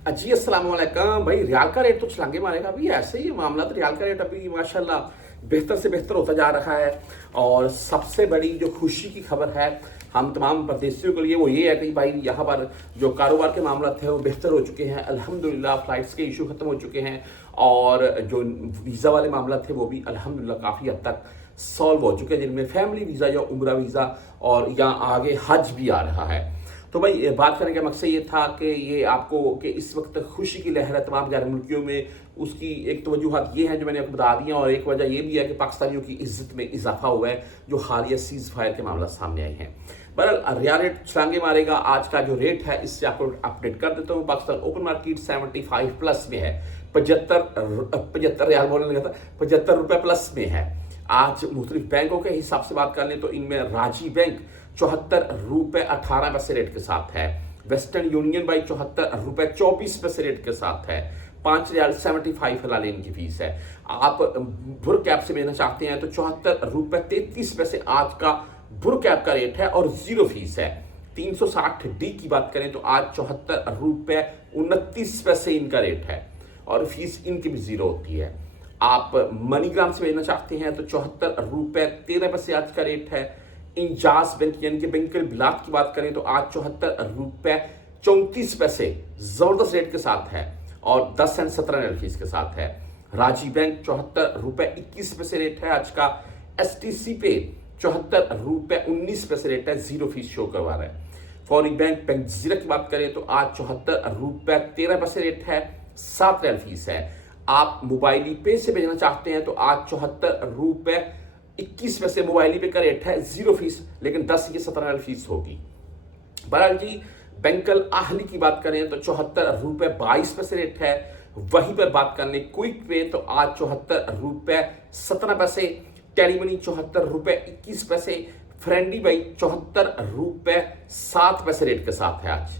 जी अस्सलाम वालेकुम भाई। रियाल का रेट तो छलांगे मारेगा अभी, ऐसे ही मामला। तो रियाल का रेट अभी माशाल्लाह बेहतर से बेहतर होता जा रहा है। और सबसे बड़ी जो खुशी की खबर है हम तमाम परदेशियों के लिए वो ये है कि भाई यहाँ पर जो कारोबार के मामला थे वो बेहतर हो चुके हैं अल्हम्दुलिल्लाह। फ्लाइट्स के इशू खत्म हो चुके हैं और जो वीज़ा वाले मामला थे वो भी अल्हम्दुलिल्लाह काफ़ी हद तक सॉल्व हो चुके हैं, जिनमें फैमिली वीज़ा या उम्रा वीज़ा और या आगे हज भी आ रहा है। तो भाई बात करने का मकसद ये था कि ये आपको कि इस वक्त खुशी की लहर है तमाम गैर मुल्कियों में। उसकी एक तो वजूहत ये है जो मैंने आपको बता दिया, और एक वजह ये भी है कि पाकिस्तानियों की इज्जत में इजाफा हुआ है जो हालिया सीज फायर के मामला सामने आए हैं। बहरहाल रियाल रेट छलांगे मारेगा। आज का जो रेट है इससे आपको अपडेट कर देता हूँ। पाकिस्तान ओपन मार्केट 75 प्लस में है, 75 रियाल बोलने लगा था, 75 रुपये प्लस में है। आज मुख्तलिफ बैंकों के हिसाब से बात कर लें तो इनमें राजी बैंक 74 रुपये 18 पैसे रेट के साथ है। वेस्टर्न यूनियन भाई 74 रुपये 24 पैसे रेट के साथ है। 5 रियाल 75 फिलहाल इनकी फीस है। आप भुर कैप से भेजना चाहते हैं तो 74 रुपये 33 पैसे आज का भुर कैप का रेट है और जीरो फीस है। 360D की बात करें तो आज 74 रुपये 29 पैसे इनका रेट है और फीस इनकी भी जीरो होती है। आप मनीग्राम से भेजना चाहते हैं तो 74 रुपये 13 पैसे आज का रेट है। इंजाज बैंक यानी कि बैंक बिलात की बात करें तो आज 74 रुपये 34 पैसे जबरदस्त रेट के साथ है और 10 सेंट 17 फीस के साथ है। राजी बैंक 74 रुपये 21 पैसे रेट है आज का। STC पे 74 रुपये 19 पैसे रेट है, जीरो फीस शो करवा रहा है। फौरी बैंक बैंक जीरा की बात करें तो आज 74 रुपये 13 पैसे रेट है, 7 रियाल फीस है। आप मोबाइली पे से भेजना चाहते हैं तो आज 74 रुपये 21 पैसे मोबाइली पे का रेट है, जीरो फीस, लेकिन 10 या 17 फीस होगी। बहरहाल जी बैंकल आहली की बात करें तो 74 रुपये 22 पैसे रेट है। वहीं पर बात करने क्विक पे तो आज 74 रुपये 17 पैसे। टेलीमनी 74 रुपये 21 पैसे। फ्रेंडी भाई 74 रुपये 7 पैसे रेट के साथ है आज।